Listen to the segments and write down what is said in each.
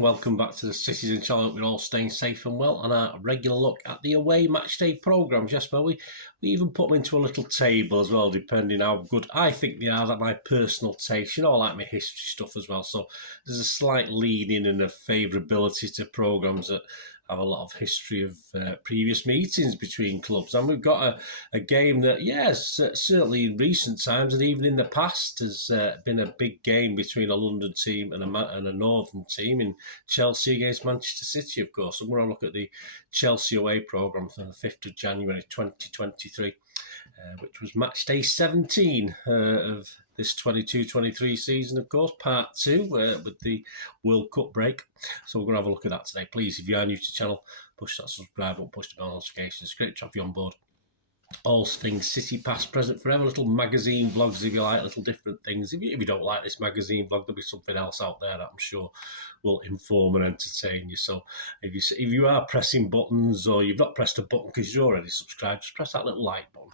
and welcome back to the Cities in Charlotte. We're all staying safe and well on our regular look at the away match day programmes. Yes, well, we even put them into a little table as well, depending how good I think they are. That my personal taste, I like my history stuff as well. So there's a slight leaning and a favourability to programmes that have a lot of history of previous meetings between clubs. And we've got a game that, yes, certainly in recent times and even in the past has been a big game between a London team and a Northern team in Chelsea against Manchester City, of course. So we're going to look at the Chelsea away programme from the 5th of January 2023, which was match day 17 of this 22-23 season, of course, part 2 with the World Cup break. So we're going to have a look at that today. Please, if you are new to the channel, push that subscribe button, push the bell notifications. It's great to have you on board. All things City, past, present, forever. Little magazine vlogs, if you like, little different things. If you don't like this magazine vlog, there'll be something else out there that I'm sure will inform and entertain you. So if you are pressing buttons or you've not pressed a button because you're already subscribed, just press that little like button.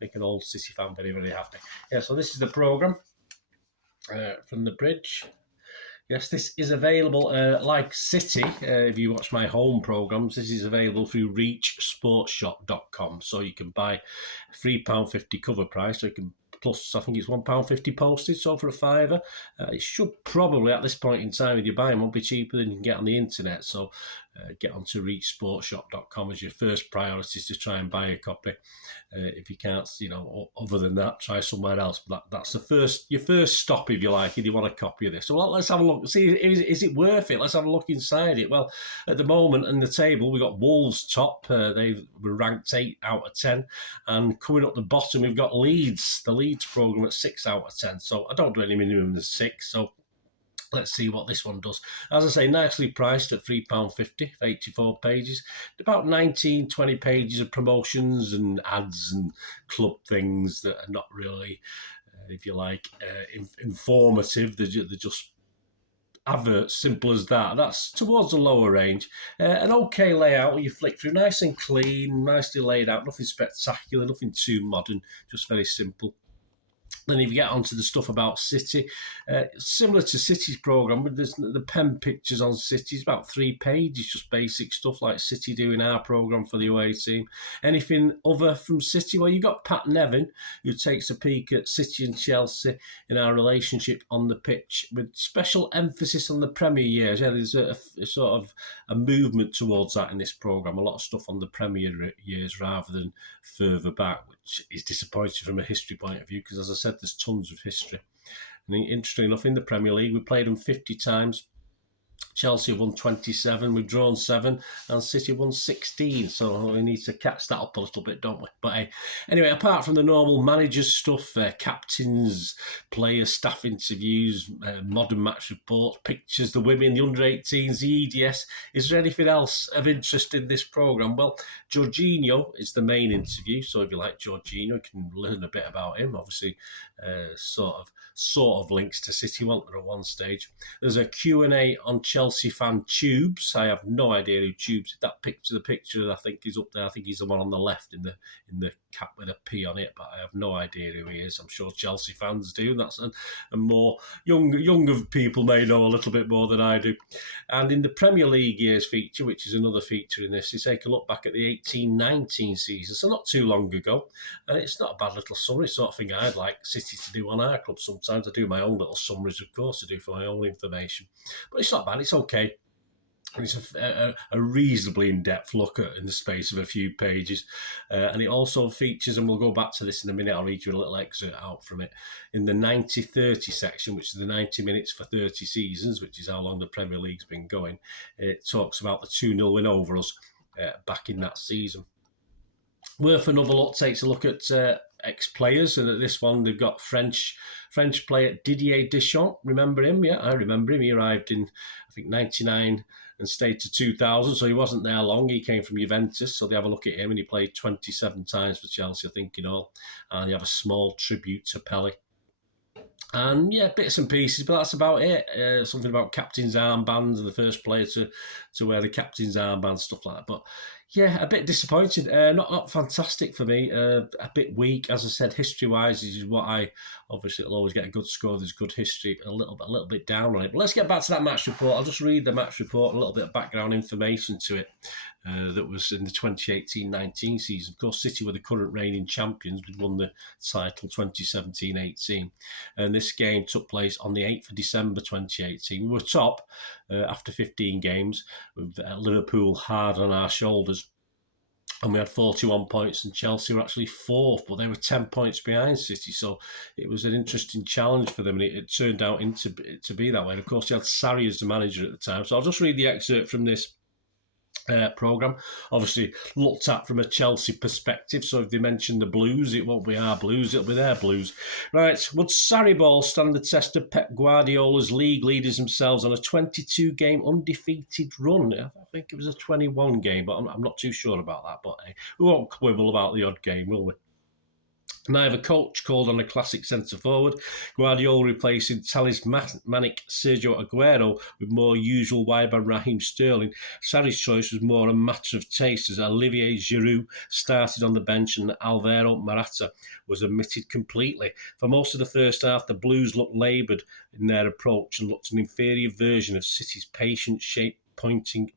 Make an old City fan very, very happy. Yeah, so this is the programme from the bridge. Yes, this is available, like City, if you watch my home programmes, this is available through reachsportshop.com. So you can buy £3.50 cover price, so you can, plus I think it's £1.50 postage, so for a £5. It should probably, at this point in time, if you buy them, won't be cheaper than you can get on the internet. So get onto reachsportshop.com as your first priority is to try and buy a copy. If you can't, other than that, try somewhere else. But that's your first stop, if you like, if you want a copy of this. So let's have a look. See, is it worth it? Let's have a look inside it. Well, at the moment in the table, we've got Wolves top. They were ranked 8 out of 10. And coming up the bottom, we've got Leeds, the Leeds programme at 6 out of 10. So I don't do any minimum than 6. So let's see what this one does. As I say, nicely priced at £3.50 for 84 pages. About 19, 20 pages of promotions and ads and club things that are not really, if you like, informative. They're just adverts, simple as that. That's towards the lower range. An okay layout, you flick through, nice and clean, nicely laid out, nothing spectacular, nothing too modern, just very simple. Then if you get onto the stuff about City, similar to City's programme, there's the pen pictures on City. It's about 3 pages, just basic stuff like City doing our programme for the away team. Anything other from City? Well, you've got Pat Nevin, who takes a peek at City and Chelsea in our relationship on the pitch, with special emphasis on the Premier years. Yeah, there's a sort of a movement towards that in this programme. A lot of stuff on the Premier years rather than further back, which is disappointing from a history point of view, because as I said, there's tons of history. And interesting enough, in the Premier League, we played them 50 times. Chelsea won 27, we've drawn 7, and City won 16. So we need to catch that up a little bit, don't we? But anyway, apart from the normal managers stuff, captains, players, staff interviews, modern match reports, pictures, the women, the under-18s, the EDS, is there anything else of interest in this programme? Well, Jorginho is the main interview. So if you like Jorginho, you can learn a bit about him. Obviously, sort of links to City, weren't there, at one stage. There's a Q&A on Chelsea fan Tubes. I have no idea who Tubes is. The picture I think is up there. I think he's the one on the left in the cap with a P on it, but I have no idea who he is. I'm sure Chelsea fans do, and that's and more younger people may know a little bit more than I do. And in the Premier League years feature, which is another feature in this, you take a look back at the 18-19 season, so not too long ago, and it's not a bad little summary, sort of thing I'd like City to do on our club. Sometimes I do my own little summaries, of course, to do for my own information, but it's not bad. It's okay. And it's a reasonably in-depth look at in the space of a few pages. And it also features, and we'll go back to this in a minute, I'll read you a little excerpt out from it, in the 90-30 section, which is the 90 minutes for 30 seasons, which is how long the Premier League's been going. It talks about the 2-0 win over us back in that season. Worth another look, takes a look at ex-players, and at this one they've got French player Didier Deschamps. Remember him? Yeah, I remember him. He arrived in, I think, 99 and stayed to 2000, so he wasn't there long. He came from Juventus, so they have a look at him, and he played 27 times for Chelsea, I think, in all. And they have a small tribute to Pele. And yeah, bits and pieces, but that's about it. Something about captain's armbands and the first player to wear the captain's armband, stuff like that. But Yeah, a bit disappointed. Not fantastic for me. A bit weak, as I said. History-wise, is what I obviously will always get a good score. There's good history. A little bit down on it. But let's get back to that match report. I'll just read the match report, a little bit of background information to it. That was in the 2018-19 season. Of course, City were the current reigning champions. We'd won the title 2017-18. And this game took place on the 8th of December 2018. We were top after 15 games, with Liverpool hard on our shoulders. And we had 41 points, and Chelsea were actually fourth, but they were 10 points behind City. So it was an interesting challenge for them, and it turned out to be that way. And of course, they had Sarri as the manager at the time. So I'll just read the excerpt from this programme, obviously looked at from a Chelsea perspective. So if they mention the Blues, it won't be our Blues, it'll be their Blues. Right, would Sarri ball stand the test of Pep Guardiola's league leaders themselves on a 22-game undefeated run? I think it was a 21 game, but I'm not too sure about that. But we won't quibble about the odd game, will we? Neither coach called on a classic centre-forward. Guardiola replacing talismanic Sergio Aguero with more usual wide-back Raheem Sterling. Sarri's choice was more a matter of taste, as Olivier Giroud started on the bench and Alvaro Morata was omitted completely. For most of the first half, the Blues looked laboured in their approach and looked an inferior version of City's patient shape-painting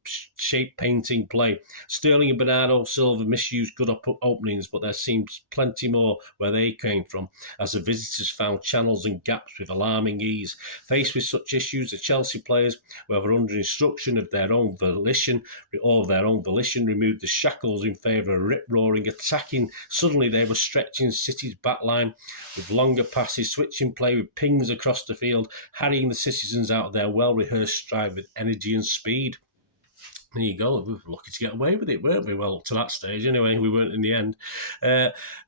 play. Sterling and Bernardo Silva misused good openings, but there seems plenty more where they came from, as the visitors found channels and gaps with alarming ease. Faced with such issues, the Chelsea players, whether under instruction of their own volition removed the shackles in favour of rip-roaring attacking. Suddenly they were stretching City's backline with longer passes, switching play with pings across the field, harrying the citizens out of their well-rehearsed stride with energy and speed. There you go. We were lucky to get away with it, weren't we? Well, up to that stage, anyway, we weren't in the end.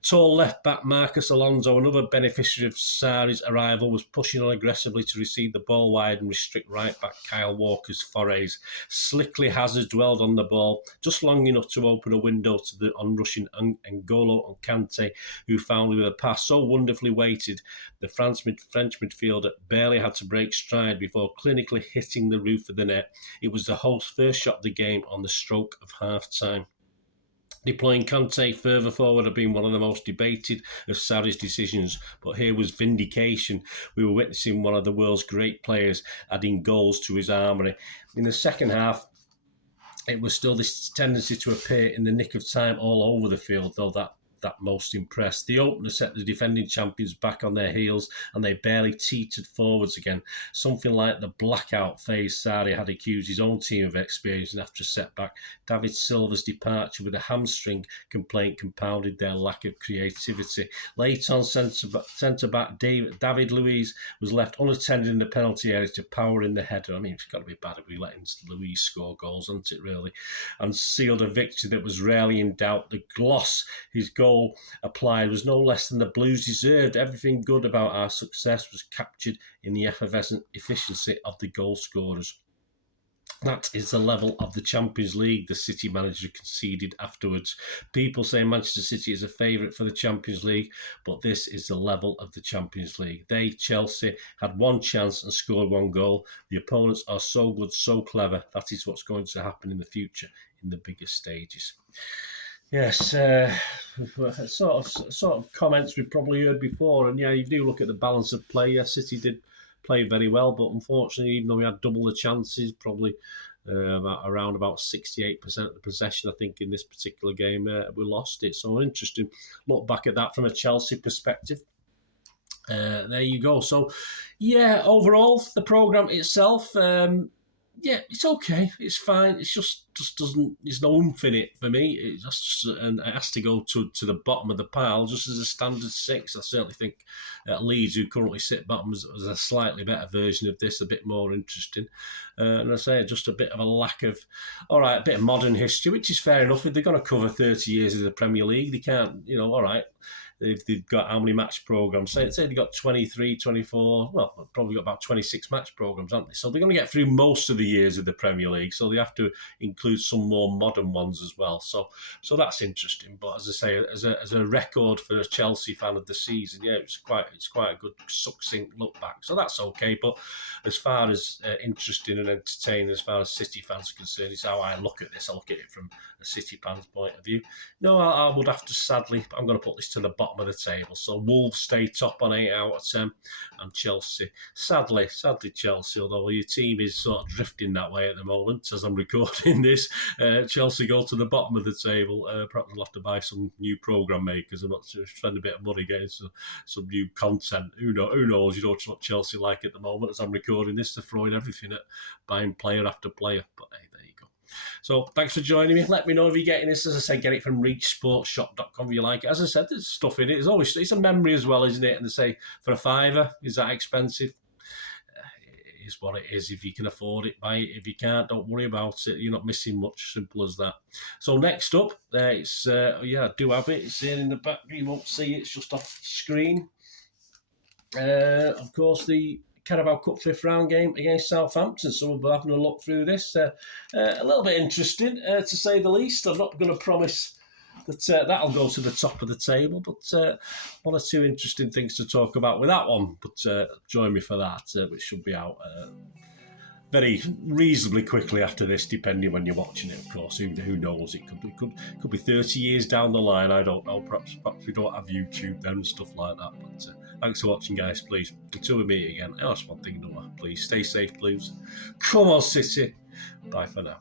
Tall left-back Marcus Alonso, another beneficiary of Sarri's arrival, was pushing on aggressively to receive the ball wide and restrict right-back Kyle Walker's forays. Slickly, Hazard dwelled on the ball just long enough to open a window to the onrushing N'Golo Kante, who found with a pass so wonderfully weighted, the French midfielder barely had to break stride before clinically hitting the roof of the net. It was the host's first shot of the game on the stroke of half-time. Deploying Kante further forward had been one of the most debated of Sarri's decisions, but here was vindication. We were witnessing one of the world's great players adding goals to his armoury. In the second half, it was still this tendency to appear in the nick of time all over the field, though that most impressed. The opener set the defending champions back on their heels, and they barely teetered forwards again. Something like the blackout phase Sarri had accused his own team of experiencing after a setback. David Silva's departure with a hamstring complaint compounded their lack of creativity. Late on, centre-back David Luiz was left unattended in the penalty area to power in the header. I mean, it's got to be bad if we let Luiz score goals, hasn't it, really? And sealed a victory that was rarely in doubt. The gloss his goal applied was no less than the Blues deserved. Everything good about our success was captured in the effervescent efficiency of the goal scorers. That is the level of the Champions League, the City manager conceded afterwards. People say Manchester City is a favourite for the Champions League, but this is the level of the Champions League. They, Chelsea, had one chance and scored one goal. The opponents are so good, so clever. That is what's going to happen in the future in the bigger stages. Yes, sort of comments we've probably heard before, and yeah, you do look at the balance of play. Yes, City did play very well, but unfortunately, even though we had double the chances, probably around about 68% of the possession, I think, in this particular game, we lost it. So an interesting look back at that from a Chelsea perspective. There you go. So, yeah, overall, the programme itself, yeah, it's okay. It's fine. It's just doesn't. There's no oomph in it for me. It's just, and it has to go to the bottom of the pile, just as a standard 6. I certainly think Leeds, who currently sit bottom, was a slightly better version of this, a bit more interesting. And I say, just a bit of a lack of, all right, a bit of modern history, which is fair enough. If they're going to cover 30 years of the Premier League, they can't, all right. If they've got how many match programmes? Say they've got 23, 24, well, probably got about 26 match programmes, haven't they? So they're going to get through most of the years of the Premier League. So they have to include includes some more modern ones as well. So that's interesting. But as I say, as a record for a Chelsea fan of the season, yeah, it's quite a good succinct look back. So that's okay. But as far as interesting and entertaining as far as City fans are concerned, it's how I look at this. I look at it from a City fan's point of view. No, I would have to sadly, I'm going to put this to the bottom of the table. So Wolves stay top on 8 out of 10, and Chelsea, sadly Chelsea, although your team is sort of drifting that way at the moment as I'm recording this, Chelsea go to the bottom of the table. Perhaps I'll have to buy some new programme makers. I'm not sure, spend a bit of money getting some new content. Who knows? You know what Chelsea like at the moment as I'm recording this. They're throwing everything at buying player after player. But hey, there you go. So thanks for joining me. Let me know if you're getting this. As I said, get it from reachsportshop.com if you like it. As I said, there's stuff in it. It's a memory as well, isn't it? And they say for £5, is that expensive? It is what it is. If you can afford it, buy it. If you can't, don't worry about it. You're not missing much. Simple as that. So next up, it's I do have it. It's here in the back. You won't see it. It's just off the screen. Of course, the Carabao Cup 5th round game against Southampton. So we'll be having a look through this. A little bit interesting, to say the least. I'm not going to promise that that'll go to the top of the table, but one or two interesting things to talk about with that one. But join me for that, which should be out very reasonably quickly after this, depending when you're watching it, of course. Who knows? It could be 30 years down the line. I don't know. Perhaps we don't have YouTube then and stuff like that. But thanks for watching, guys. Please, until we meet again, that's one thing, Noah. Please stay safe, please. Come on, City. Bye for now.